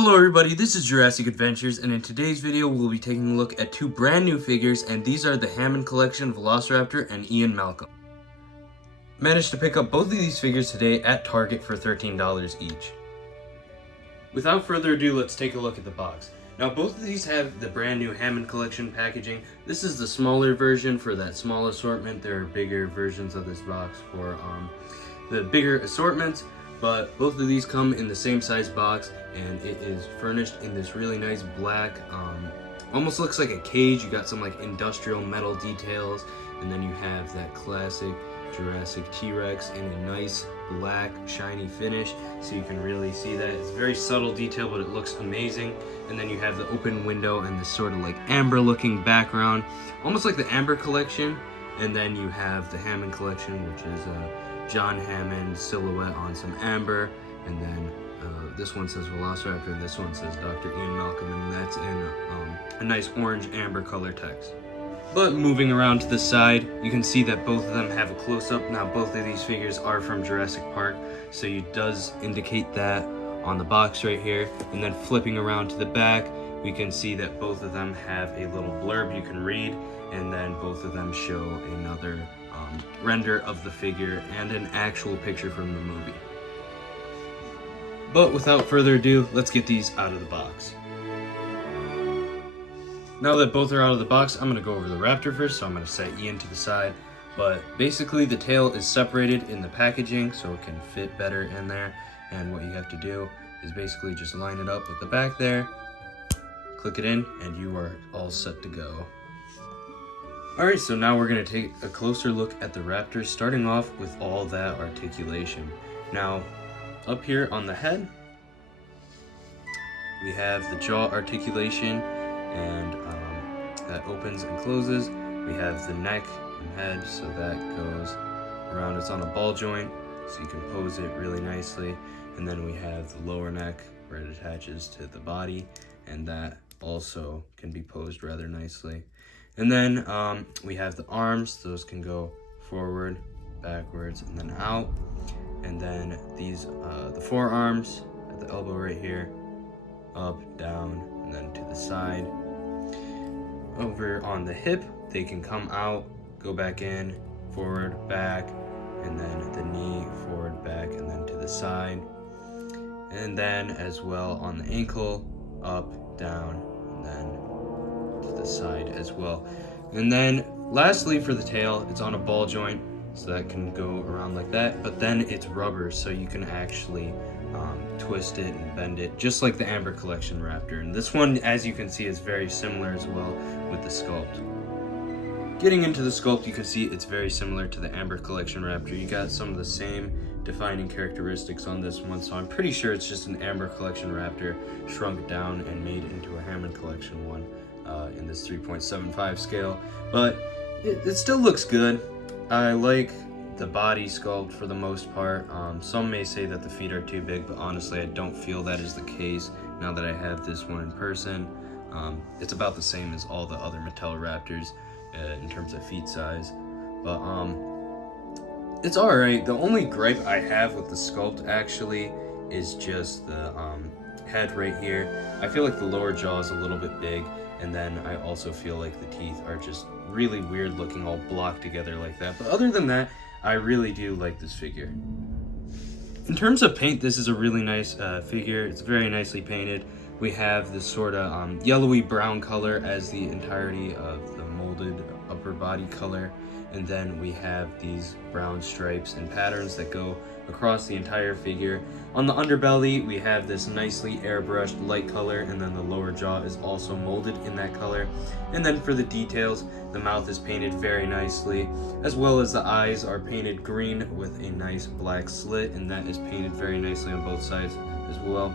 Hello everybody, this is Jurassic Adventures, and in today's video we'll be taking a look at two brand new figures, and these are the Hammond Collection Velociraptor and malcom. Managed to pick up both of these figures today at Target for $13 each. Without further ado, let's take a look at the box. Now both of these have the brand new Hammond Collection packaging. This is the smaller version for that small assortment. There are bigger versions of this box for the bigger assortments. But both of these come in the same size box, and it is furnished in this really nice black, almost looks like a cage. You got some like industrial metal details, and then you have that classic Jurassic T-Rex in a nice black shiny finish, so you can really see that. It's very subtle detail, but it looks amazing. And then you have the open window and this sort of like amber looking background, almost like the Amber Collection. And then you have the Hammond Collection, which is John Hammond silhouette on some amber, and then this one says Velociraptor, and this one says Dr. Ian Malcolm, and that's in a nice orange amber color text. But moving around to the side, you can see that both of them have a close-up. Now both of these figures are from Jurassic Park, so it does indicate that on the box right here. And then flipping around to the back, we can see that both of them have a little blurb you can read, and then both of them show another render of the figure and an actual picture from the movie. But without further ado, let's get these out of the box. Now that both are out of the box, I'm going to go over the Raptor first, so I'm going to set Ian to the side. But basically the tail is separated in the packaging so it can fit better in there, and what you have to do is basically just line it up with the back there, click it in, and you are all set to go. Alright, so now we're going to take a closer look at the Raptor, starting off with all that articulation. Now, up here on the head, we have the jaw articulation, and that opens and closes. We have the neck and head, so that goes around. It's on a ball joint, so you can pose it really nicely. And then we have the lower neck, where it attaches to the body, and that also can be posed rather nicely. And then we have the arms. Those can go forward, backwards, and then out. And then these, the forearms at the elbow right here, up, down, and then to the side. Over on the hip, they can come out, go back in, forward, back, and then the knee, forward, back, and then to the side. And then as well on the ankle, up, down, and then to the side as well. And then lastly for the tail, it's on a ball joint, so that can go around like that, but then it's rubber, so you can actually twist it and bend it, just like the Amber Collection Raptor. And this one, as you can see, is very similar as well with the sculpt. Getting into the sculpt, you can see it's very similar to the Amber Collection Raptor. You got some of the same defining characteristics on this one, so I'm pretty sure it's just an Amber Collection Raptor shrunk down and made into a Hammond Collection one in this 3.75 scale. But it still looks good. I like the body sculpt for the most part. Some may say that the feet are too big, but honestly I don't feel that is the case now that I have this one in person. It's about the same as all the other Mattel Raptors in terms of feet size, but it's alright. The only gripe I have with the sculpt actually is just the head right here. I feel like the lower jaw is a little bit big, and then I also feel like the teeth are just really weird looking, all blocked together like that. But other than that, I really do like this figure. In terms of paint, this is a really nice figure. It's very nicely painted. We have this sort of yellowy brown color as the entirety of the molded upper body color. And then we have these brown stripes and patterns that go across the entire figure. On the underbelly, we have this nicely airbrushed light color, and then the lower jaw is also molded in that color. And then for the details, the mouth is painted very nicely, as well as the eyes are painted green with a nice black slit, and that is painted very nicely on both sides as well.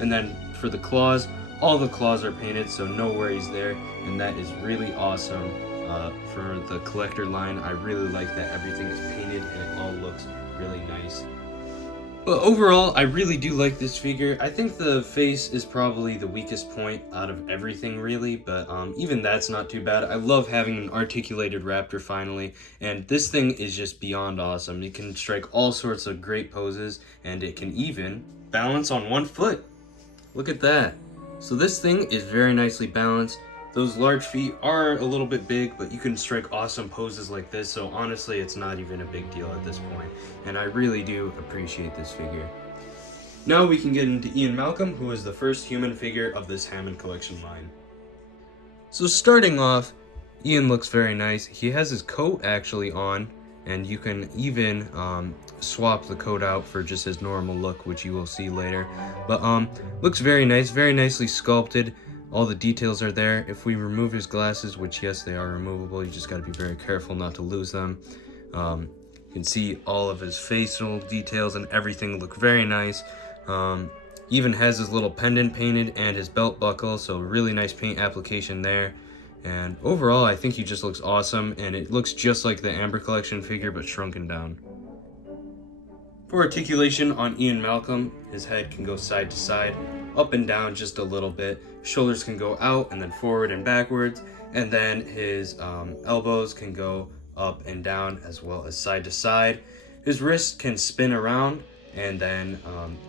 And then for the claws, all the claws are painted, so no worries there, and that is really awesome. For the collector line, I really like that everything is painted and it all looks really nice. But overall, I really do like this figure. I think the face is probably the weakest point out of everything really, but even that's not too bad. I love having an articulated Raptor finally, and this thing is just beyond awesome. It can strike all sorts of great poses, and it can even balance on one foot. Look at that. So this thing is very nicely balanced. Those large feet are a little bit big, but you can strike awesome poses like this, so honestly it's not even a big deal at this point, and I really do appreciate this figure. Now we can get into Ian Malcolm, who is the first human figure of this Hammond Collection line. So starting off, Ian looks very nice. He has his coat actually on, and you can even swap the coat out for just his normal look, which you will see later. But looks very nice, very nicely sculpted. All the details are there. If we remove his glasses, which yes, they are removable, you just got to be very careful not to lose them. You can see all of his facial details and everything look very nice. Even has his little pendant painted and his belt buckle, so really nice paint application there. And overall, I think he just looks awesome, and it looks just like the Amber Collection figure, but shrunken down. For articulation on Ian Malcolm, his head can go side to side, up and down just a little bit. Shoulders can go out and then forward and backwards, and then his elbows can go up and down as well as side to side. His wrist can spin around and then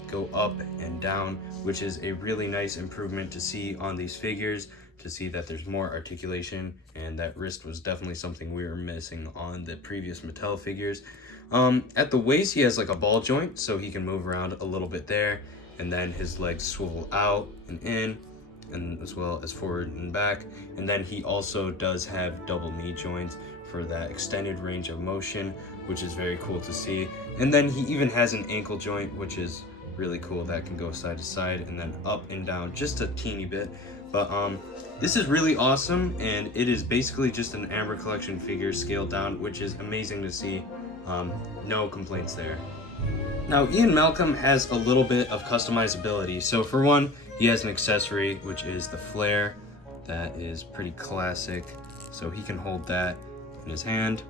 go up and down, which is a really nice improvement to see on these figures, to see that there's more articulation, and that wrist was definitely something we were missing on the previous Mattel figures. At the waist, he has like a ball joint, so he can move around a little bit there, and then his legs swivel out and in, and as well as forward and back. And then he also does have double knee joints for that extended range of motion, which is very cool to see. And then he even has an ankle joint, which is really cool, that can go side to side and then up and down just a teeny bit. But this is really awesome, and it is basically just an Amber Collection figure scaled down, which is amazing to see. No complaints there. Now, Ian Malcolm has a little bit of customizability. So for one, he has an accessory, which is the flare. That is pretty classic. So he can hold that in his hand.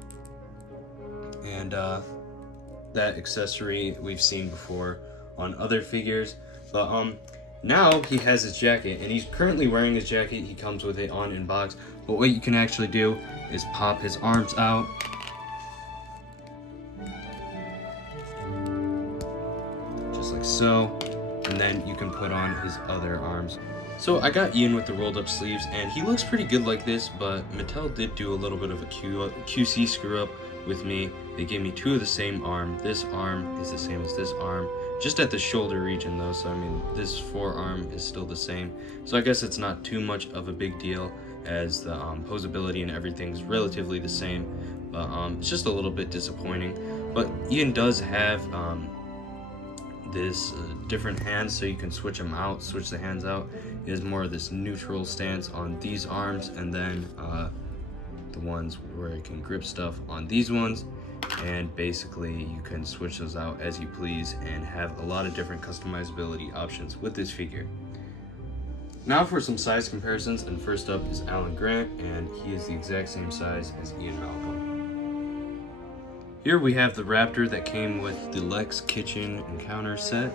And that accessory we've seen before on other figures. But now he has his jacket, and he's currently wearing his jacket. He comes with it on in box. But what you can actually do is pop his arms out. Like so, and then you can put on his other arms. So I got Ian with the rolled up sleeves, and he looks pretty good like this, but Mattel did do a little bit of a QC screw up with me. They gave me two of the same arm. This arm is the same as this arm, just at the shoulder region though, so I mean this forearm is still the same. So I guess it's not too much of a big deal, as the posability and everything is relatively the same, but it's just a little bit disappointing. But Ian does have this different hands, so you can switch them out, switch the hands out. It is more of this neutral stance on these arms, and then the ones where it can grip stuff on these ones, and basically you can switch those out as you please and have a lot of different customizability options with this figure. Now for some size comparisons, and first up is Alan Grant, and he is the exact same size as Ian Malcolm. Here we have the Raptor that came with the Lex kitchen and counter set,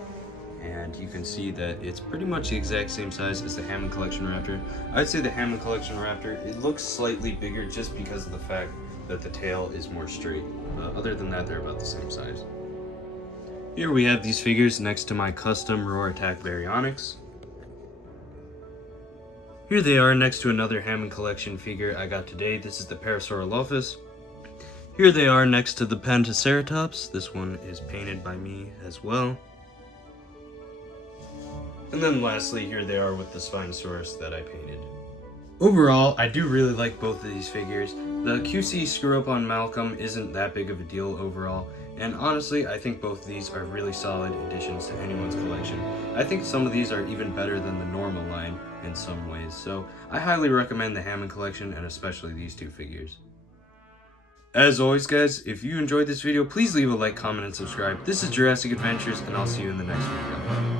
and you can see that it's pretty much the exact same size as the Hammond Collection Raptor. I'd say the Hammond Collection Raptor, it looks slightly bigger just because of the fact that the tail is more straight. Other than that, they're about the same size. Here we have these figures next to my custom Roar Attack Baryonyx. Here they are next to another Hammond Collection figure I got today. This is the Parasaurolophus. Here they are next to the Pentaceratops. This one is painted by me as well. And then lastly, here they are with the Spinosaurus that I painted. Overall, I do really like both of these figures. The QC screw up on Malcolm isn't that big of a deal overall, and honestly, I think both of these are really solid additions to anyone's collection. I think some of these are even better than the normal line in some ways, so I highly recommend the Hammond Collection, and especially these two figures. As always guys, if you enjoyed this video, please leave a like, comment, and subscribe. This is Jurassic Adventures, and I'll see you in the next video.